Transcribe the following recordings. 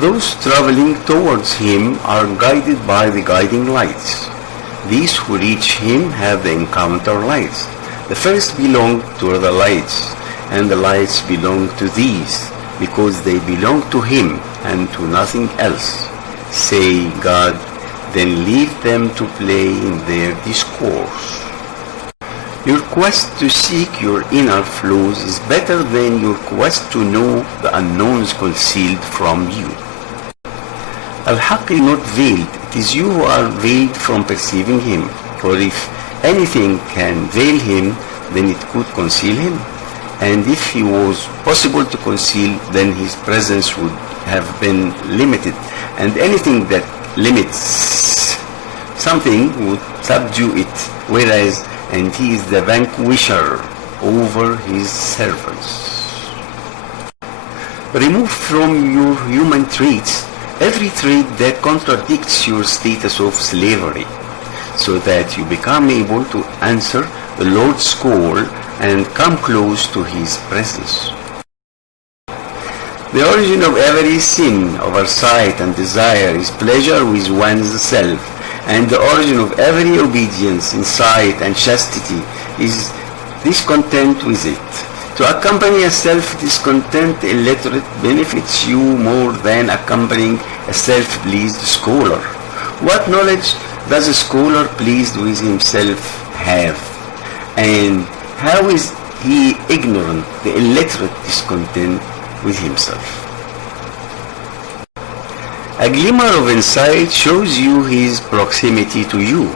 Those traveling towards him are guided by the guiding lights. These who reach him have the encounter lights. The first belong to the lights, and the lights belong to these, because they belong to him and to nothing else. Say God, then leave them to play in their discourse. Your quest to seek your inner flows is better than your quest to know the unknowns concealed from you. Al-Haqq is not veiled, it is you who are veiled from perceiving him. For if anything can veil him, then it could conceal him. And if he was possible to conceal, then his presence would have been limited. And anything that limits something would subdue it, whereas and he is the vanquisher over his servants. Remove from your human traits every trait that contradicts your status of slavery, so that you become able to answer the Lord's call and come close to his presence. The origin of every sin, oversight and desire is pleasure with one's self, and the origin of every obedience, insight and chastity is discontent with it. To accompany a self-discontent illiterate benefits you more than accompanying a self-pleased scholar. What knowledge does a scholar pleased with himself have? And how is he ignorant, the illiterate discontent with himself? A glimmer of insight shows you his proximity to you,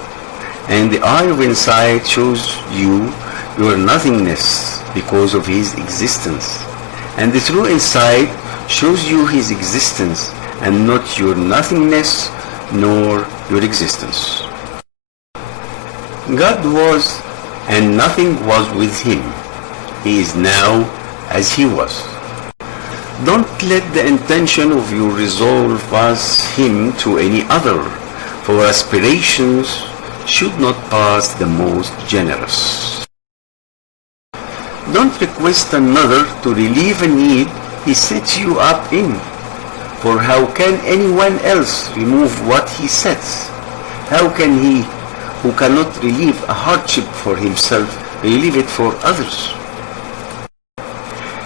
and the eye of insight shows you your nothingness because of his existence. And the true insight shows you his existence and not your nothingness nor your existence. God was, and nothing was with him. He is now as he was. Don't let the intention of your resolve pass him to any other, for aspirations should not pass the most generous. Don't request another to relieve a need he sets you up in, for how can anyone else remove what he sets? How can he who cannot relieve a hardship for himself relieve it for others?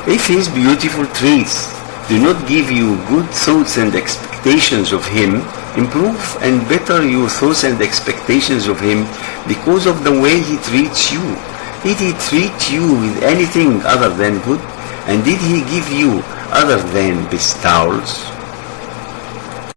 If his beautiful traits do not give you good thoughts and expectations of him, improve and better your thoughts and expectations of him because of the way he treats you. Did he treat you with anything other than good? And did he give you other than bestowals?